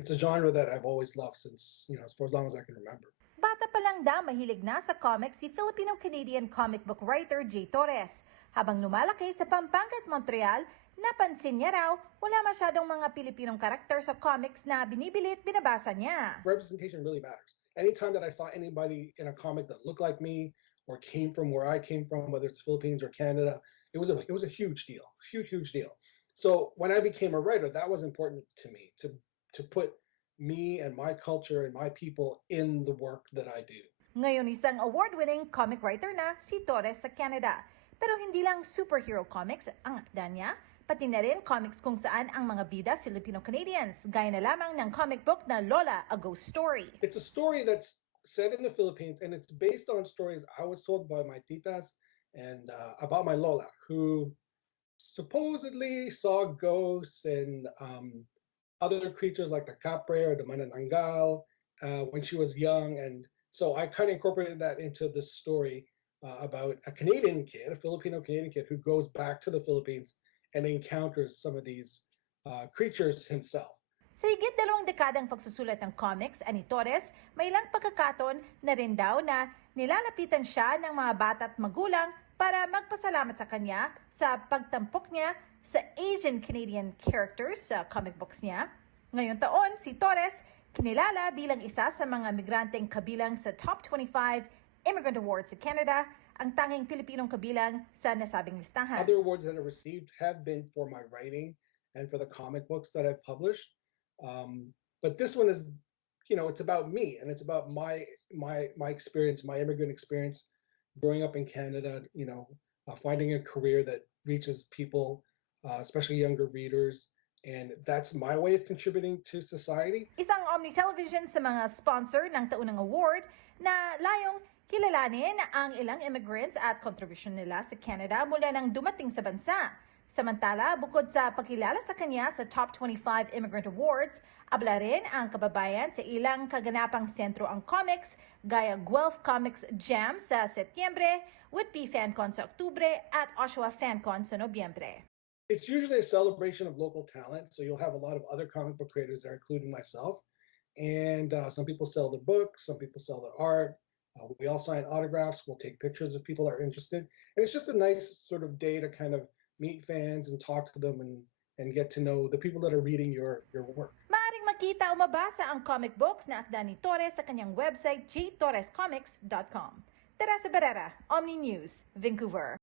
It's a genre that I've always loved since, for as long as I can remember. Bata pa lang daw mahilig na sa comics si Filipino-Canadian comic book writer Jay Torres. Habang lumalaki sa Pampanga at Montreal, napansin niya raw wala masyadong mga Pilipinong karakter sa comics na binibili at binabasa niya. Representation really matters. Anytime that I saw anybody in a comic that looked like me or came from where I came from, whether it's Philippines or Canada, it was a huge deal, huge deal. So when I became a writer, that was important to me to put me and my culture and my people in the work that I do. Ngayon isang award-winning comic writer na si Torres sa Canada. Pero hindi lang superhero comics ang akda niya, pati na rin comics kung saan ang mga bida Filipino-Canadians, gaya na lamang ng comic book na Lola, A Ghost Story. It's a story that's set in the Philippines, and it's based on stories I was told by my titas and about my Lola, who supposedly saw ghosts and other creatures like the capre or the manananggal when she was young. And so I kind of incorporated that into the story about a Canadian kid, a Filipino-Canadian kid who goes back to the Philippines and encounters some of these creatures himself. Sa higit 2 dekadang pagsusulat ng comics, ani Torres, may ilang pagkakataon na rin daw na nilalapitan siya ng mga bata at magulang para magpasalamat sa kanya sa pagtampok niya sa Asian Canadian characters sa comic books niya. Ngayong taon, si Torres kinilala bilang isa sa mga migranteng kabilang sa Top 25 Immigrant Awards sa Canada, ang tanging Pilipinong kabilang sa nasabing listahan. Other awards that I've received have been for my writing and for the comic books that I've published. But this one is, it's about me, and it's about my experience, my immigrant experience growing up in Canada, finding a career that reaches people, especially younger readers. And that's my way of contributing to society. Isang Omni Television sa mga sponsor ng taunang award na layong kilalanin ang ilang immigrants at contribution nila sa Canada mula nang dumating sa bansa. Samantala, bukod sa pagkilala sa kanya sa Top 25 Immigrant Awards, abala rin ang kababayan sa ilang kaganapang sentro ang comics, gaya Guelph Comics Jam sa Setyembre, Whitby FanCon sa Oktubre at Oshawa FanCon sa Nobyembre. It's usually a celebration of local talent, so you'll have a lot of other comic book creators there, including myself. And some people sell their books, some people sell their art. We all sign autographs, we'll take pictures if people are interested. And it's just a nice sort of day to kind of meet fans and talk to them and get to know the people that are reading your work. Maaring makita o mabasa ang comic books na akda ni Torres sa kanyang website jtorrescomics.com. Teresa Barrera, Omni News, Vancouver.